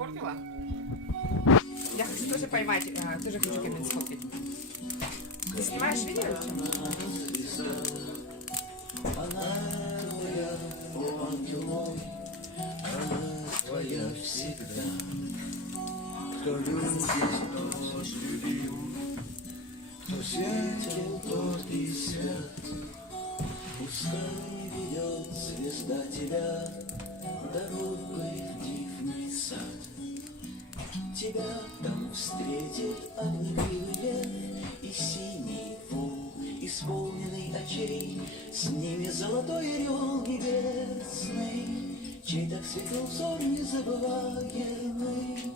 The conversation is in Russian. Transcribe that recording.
испортила? Я хочу тоже поймать, тоже хочу камень сфоткать. Ты снимаешь видео или что? Она твоя, о, ангел мой, она твоя всегда. Кто любит, тот любим, кто светил, тот и свят. Пускай ведет звезда тебя дорогой в дивный сад. Тебя там встретит огневый лев и синий волк, исполненный очей, с ними золотой орел небесный, чей так светил взор незабываемый.